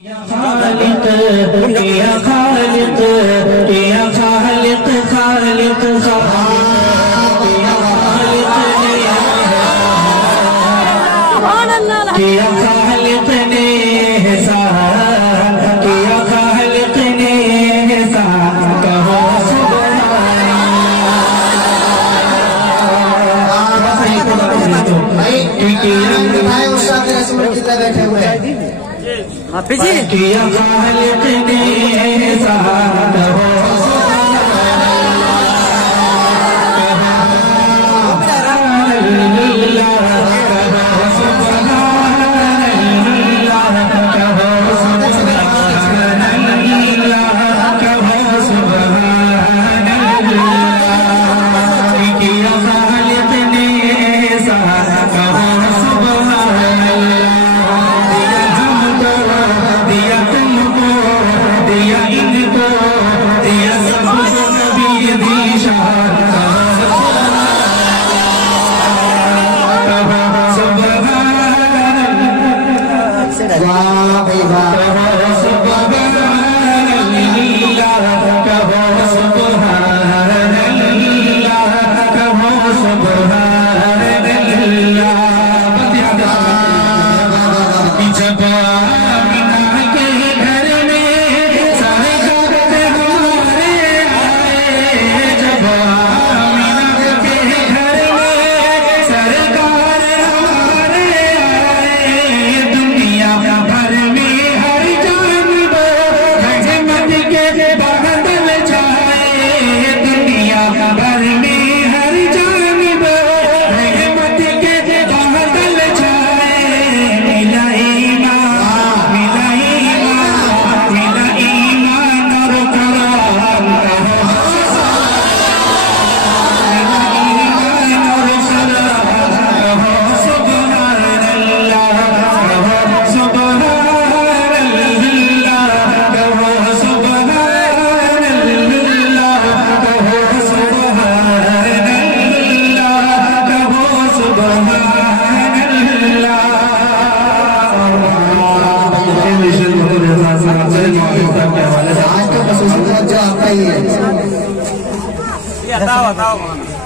خالق یا خالق یا خالق خالق یا خالق نے احسان یا خالق نے احسان کہو کیا خالق نے احسان کہو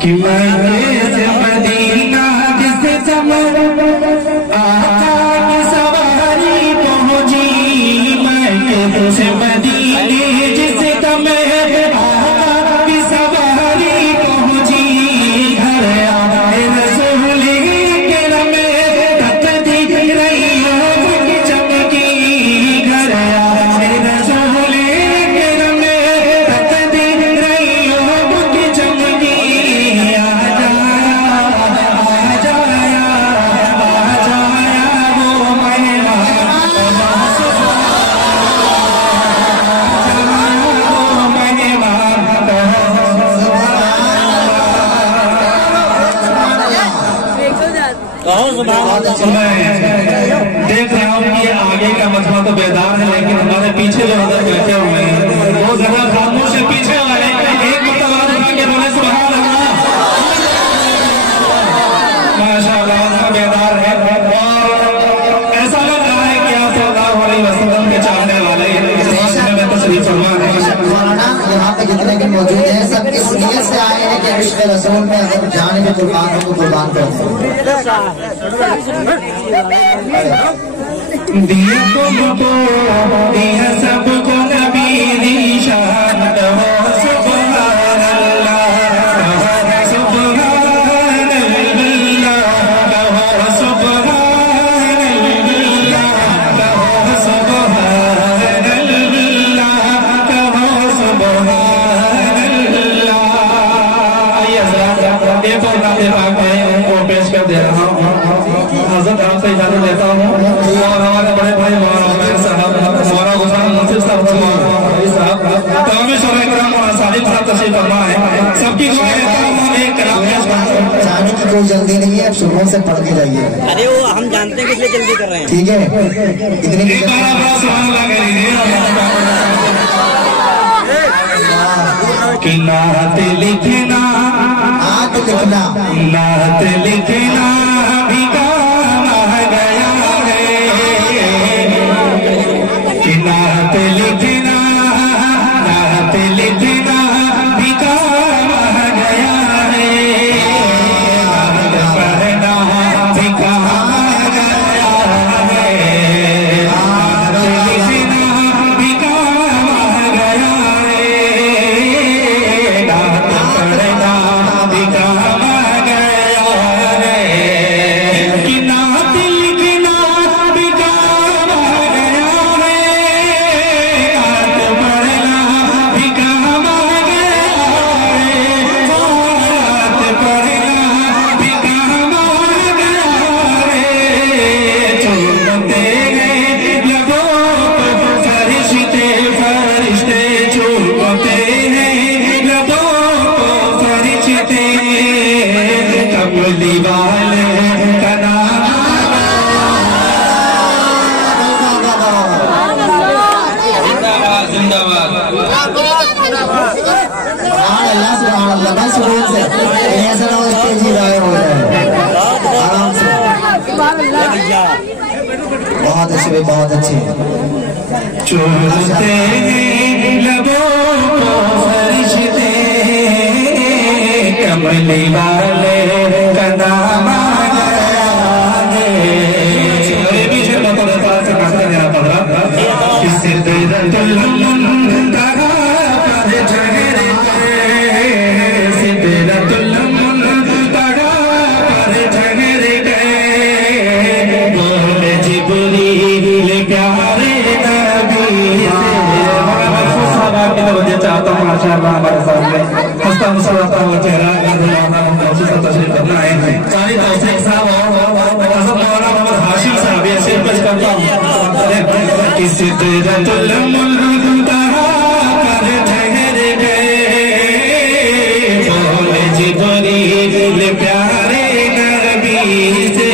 کہ میں مدینہ جس سمر آقا کی سواری پہنچی میں سے مدینے جس سمر آقا کی سواری پہنچی گھر آئے رسول کے لمحے تک دکھ رہی ہو کی چمکی گھر آئے رسول کے لمحے تک دکھ رہی ہو کی چمکی دیکھ رہا ہوں کہ آگے کا مجمع تو بیدار ہے لیکن ہمارے پیچھے جو حضرت بیٹھے ہوئے ہیں وہ ذرا خاموش ہے پیچھے والے ایک مطلب اٹھا کے بولے سبحان اللہ ماشاء اللہ کا بیدار ہے اور ایسا لگ رہا ہے کہ آپ صلی اللہ علیہ وسلم کے چاہنے والے میں تشریف فرما رہے ہیں یہاں پہ جتنے بھی موجود ہیں سب اس نیت سے آئے ہیں کہ عشق رسول میں اگر جانے میں قربان کو قربان کرتے دیا تم کو دیا سب کو نبی دی شان ہو سبحان اللہ سبحان اللہ کہو سبحان اللہ کہو سبحان اللہ کہو سبحان اللہ آئیے حضرات ایک اور نعت پاک میں وہ پیش کر دے رہا ہوں حضرت آپ سے اجازت لیتا ہوں اور ہمارے بڑے بھائی مولانا صاحب مولانا غلام منصف صاحب تمام شورا کرام اور صاحب صاحب تشریف فرما ہے سب کی ایک کلام جانے کی کوئی جلدی نہیں ہے اب شروع سے پڑھ کے جائیے ارے وہ ہم جانتے ہیں کس لیے جلدی کر رہے ہیں ٹھیک ہے اتنی کہ نعت لکھنا نعت لکھنا بھی کام آ گیا ہے چومتے ہیں لبوں کو فرشتے کملی والے کا نام آیا ہے میرے بھی شرمت اور اطاعت سے کہتا ہے آپ حضرات کہ سدرۃ المنتہا پر ٹھہر گئے سدرۃ المنتہا پر ٹھہر گئے بولے جبریل پیارے مجھے چاہتا ہوں ماشاءاللہ ہمارے سامنے ہستا مسلطہ ہوا چہرہ تشریف کرنا ہے ساری توفیق صاحب حضرت مولانا محمد ہاشم صاحب یہ شیر پیش کرتا ہوں کہ سدرۃ المنتہا پر ٹھہر گئے بولے جبریل پیارے نبی سے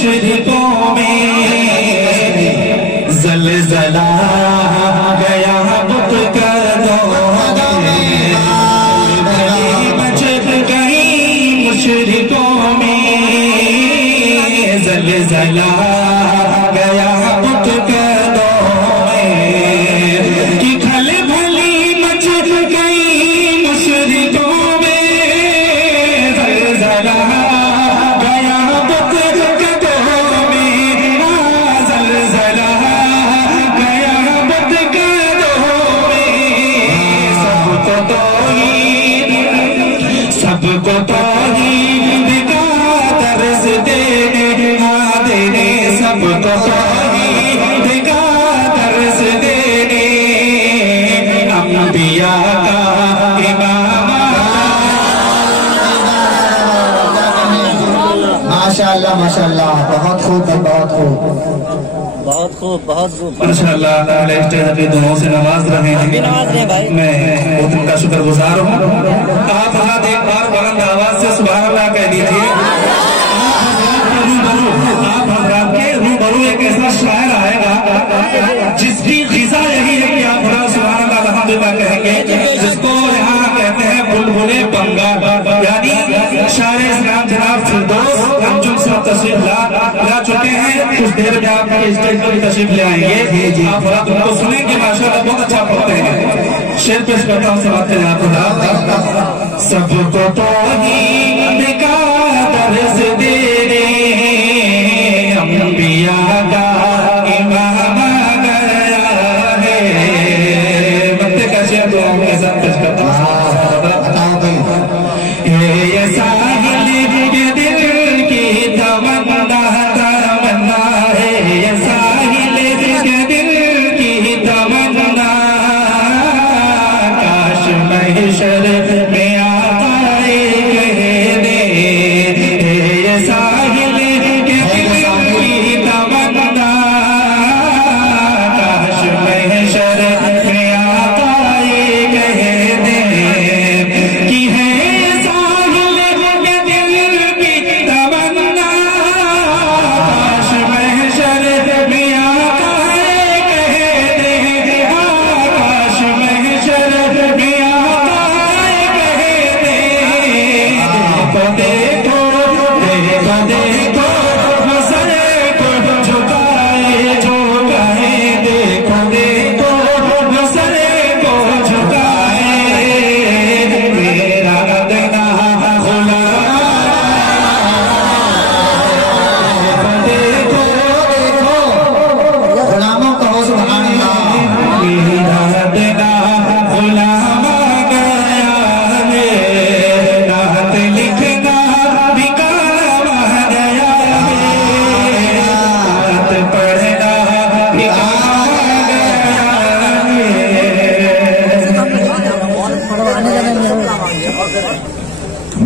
مشرقوں میں زلزلہ گیا بت قدموں میں مچ گئی مشرقوں میں زلزلہ گیا بت قدموں میں کہ کھل بھلی مچ گئی مشرقوں میں زلزلہ ماشاءاللہ بہت خوب بہت خوب بہت خوب بہت خوب ماشاءاللہ اہل اسٹیج اپنی دعاؤں سے نواز رہے ہیں میں بہت ان کا شکر گزار ہوں آپ حضرات ایک بار بلند آواز سے سبحان اللہ کہہ دیجیے آپ حضرات کے روبرو ایک ایسا شاعر آئے گا جس کی غذا یہی ہے کہ آپ حضرات سبحان اللہ الحمدللہ کہیں گے جس کو یہاں کہتے ہیں بلبلِ بنگال یعنی شاعر اسلام جناب فردوس انجم صاحب تشریف لا چکے ہیں کچھ دیر میں آپ کے اسٹیج پر تشریف لے آئیں گے آپ حضرات ان کو سنیں گے ماشاءاللہ بہت اچھا پڑھتے ہیں شعر پیش کرتا ہوں سماعت کریں آپ حضرات سب کو توحید کا درس دینے انبیاء کا امام گیا ہے بندے کا شعر تو ہم کے ساتھ پیش کرتا ہوں یہ ساحل کے دل کی تمنا ہے یہ ساحل کے دل کی تمنا کاش محشر میں آتا کہہ دے یہ ساحل کے دل کی تمنا